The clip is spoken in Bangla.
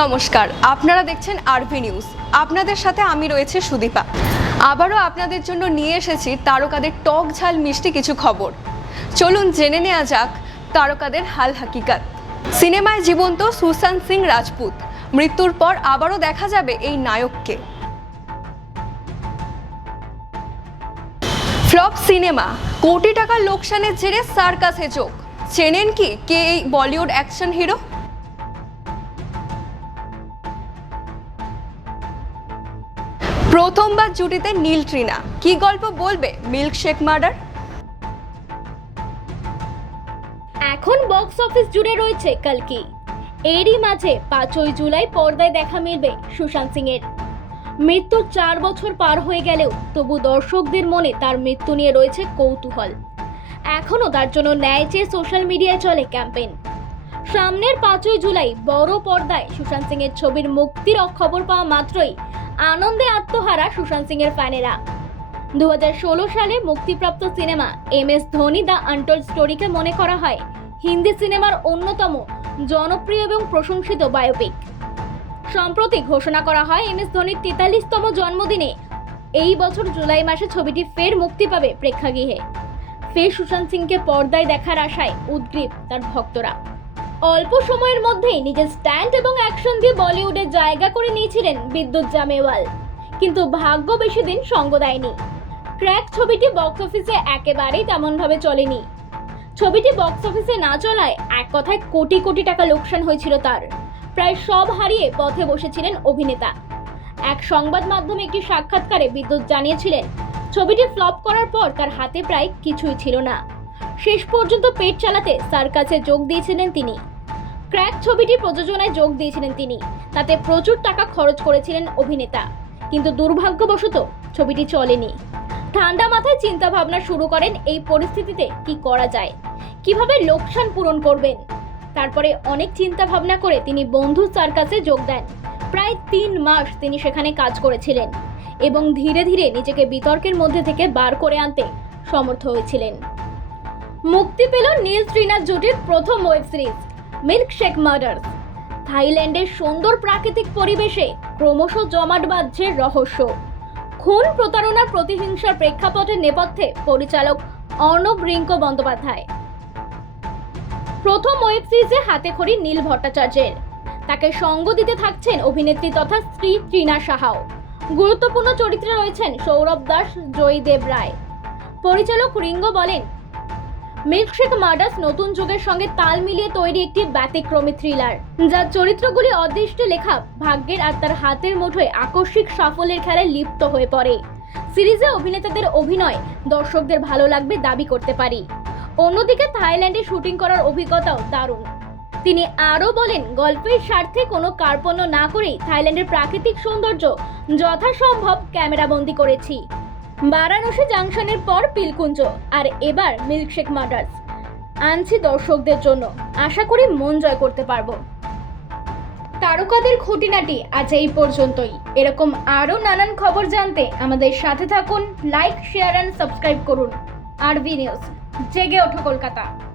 নমস্কার, আপনারা দেখছেন আরভি নিউজ আপনাদের সাথে আমি রয়েছে সুদীপা। আবারও আপনাদের জন্য নিয়ে এসেছি তারকাদের টক ঝাল মিষ্টি কিছু খবর। চলুন জেনে নেওয়া যাক তারকাদের হাল হাকিকাত। সিনেমায় জীবন্ত সুশান্ত সিং রাজপুত। মৃত্যুর পর আবারও দেখা যাবে এই নায়ককে। ফ্লপ সিনেমা, কোটি টাকার লোকসানের জেরে সার্কাসে চোখ চেনেন কি কে এই বলিউড অ্যাকশন হিরো? প্রথমবার জুটিতে নীল ট্রিনা। কি গল্প বলবে মিল্কশেক মার্ডার? এখন বক্স অফিস জুড়ে রয়েছে কালকি। এরই মাঝে পাঁচই জুলাই পর্দায় দেখা মিলবে সুশান্ত সিং এর মৃত্যুর চার বছর পার হয়ে গেলেও তবু দর্শকদের মনে তার মৃত্যু নিয়ে রয়েছে কৌতূহল। এখনও তার জন্য ন্যায় চেয়ে সোশ্যাল মিডিয়ায় চলে ক্যাম্পেইন। সামনের পাঁচই জুলাই বড় পর্দায় সুশান্ত সিং এর ছবির মুক্তির খবর পাওয়া মাত্রই আনন্দে আত্মহারা সুশান্ত সিং এর ফ্যানেরা দু সালে মুক্তিপ্রাপ্ত cinema M S Dhoni the untold স্টোরিকে মনে করা হয় হিন্দি সিনেমার অন্যতম জনপ্রিয় এবং প্রশংসিত বায়োপিক। সম্প্রতি ঘোষণা করা হয় এম এস ধোনির তেতাল্লিশতম জন্মদিনে এই বছর জুলাই মাসে ছবিটি ফের মুক্তি পাবে প্রেক্ষাগৃহে। ফের সুশান্ত সিংকে পর্দায় দেখার আশায় উদ্গ্রীব তার ভক্তরা। অল্প সময়ের মধ্যেই নিজের স্ট্যান্ড এবং অ্যাকশন দিয়ে বলিউডে জায়গা করে নিয়েছিলেন বিদ্যুৎ জামেওয়াল। কিন্তু ভাগ্য বেশি দিন সঙ্গ দেয়নি। ক্র্যাক ছবিটি বক্স অফিসে একেবারেই তেমনভাবে চলেনি। ছবিটি বক্স অফিসে না চলায় এক কথায় কোটি কোটি টাকা লোকসান হয়েছিল তার। প্রায় সব হারিয়ে পথে বসেছিলেন অভিনেতা। এক সংবাদ মাধ্যমে একটি সাক্ষাৎকারে বিদ্যুৎ জানিয়েছিলেন, ছবিটি ফ্লপ করার পর তার হাতে প্রায় কিছুই ছিল না। শেষ পর্যন্ত পেট চালাতে সার্কাসে যোগ দিয়েছিলেন তিনি। ক্র্যাক ছবিটি প্রযোজনায় যোগ দিয়েছিলেন তিনি। তাতে প্রচুর টাকা খরচ করেছিলেন অভিনেতা। কিন্তু দুর্ভাগ্যবশত ছবিটি চলেনি। ঠান্ডা মাথায় চিন্তা ভাবনা শুরু করেন এই পরিস্থিতিতে কি করা যায়, কীভাবে লোকসান পূরণ করবেন। তারপরে অনেক চিন্তা ভাবনা করে তিনি বন্ধু সার্কাসে যোগ দেন। প্রায় তিন মাস তিনি সেখানে কাজ করেছিলেন এবং ধীরে ধীরে নিজেকে বিতর্কের মধ্যে থেকে বার করে আনতে সমর্থ হয়েছিলেন। মুক্তি পেল নীল শ্রীনাথ জুটির প্রথম ওয়েব সিরিজ মিল্কশেক মার্ডার্স থাইল্যান্ডের সুন্দর প্রাকৃতিক পরিবেশে ক্রমশ জমাট বাঁধছে রহস্য। খুন প্রতারণার প্রতিহিংসার প্রেক্ষাপটের নেপথ্যে পরিচালক অর্ণব রিঙ্ক বন্দ্যোপাধ্যায়। প্রথম ওয়েব সিরিজে হাতে খড়ি নীল ভট্টাচার্যের। তাকে সঙ্গ দিতে থাকছেন অভিনেত্রী তথা স্ত্রী ত্রিনা সাহাও। গুরুত্বপূর্ণ চরিত্রে রয়েছেন সৌরভ দাস, জয়দেব রায়। পরিচালক রিঙ্গ বলেন মিল্কশেক মার্ডার্স নতুন যুগের সঙ্গে তাল মিলিয়ে তৈরি একটি ব্যতিক্রমী থ্রিলার যার চরিত্রগুলি অদৃষ্টে লেখা, ভাগ্যের আর তার হাতের মুঠোয় আকস্মিক সাফল্যের খেলায় লিপ্ত হয়ে পড়ে। সিরিজে অভিনেতাদের অভিনয় দর্শকদের ভালো লাগবে দাবি করতে পারি। অন্যদিকে থাইল্যান্ডে শুটিং করার অভিজ্ঞতাও দারুণ। তিনি আরও বলেন, গল্পের স্বার্থে কোনো কার্পণ্য না করেই থাইল্যান্ডের প্রাকৃতিক সৌন্দর্য যথাসম্ভব ক্যামেরাবন্দি করেছি। বারাণসী জাংশনের পর পিলকুঞ্জ আর এবার মিল্কশেক মার্ডার্স। আনছি দর্শকদের জন্য। আশা করি মন জয় করতে পারব। তারকাদের খুঁটিনাটি আজ এই পর্যন্তই। এরকম আরও নানান খবর জানতে আমাদের সাথে থাকুন লাইক শেয়ার অ্যান্ড সাবস্ক্রাইব করুন। R V news. জেগে ওঠো কলকাতা।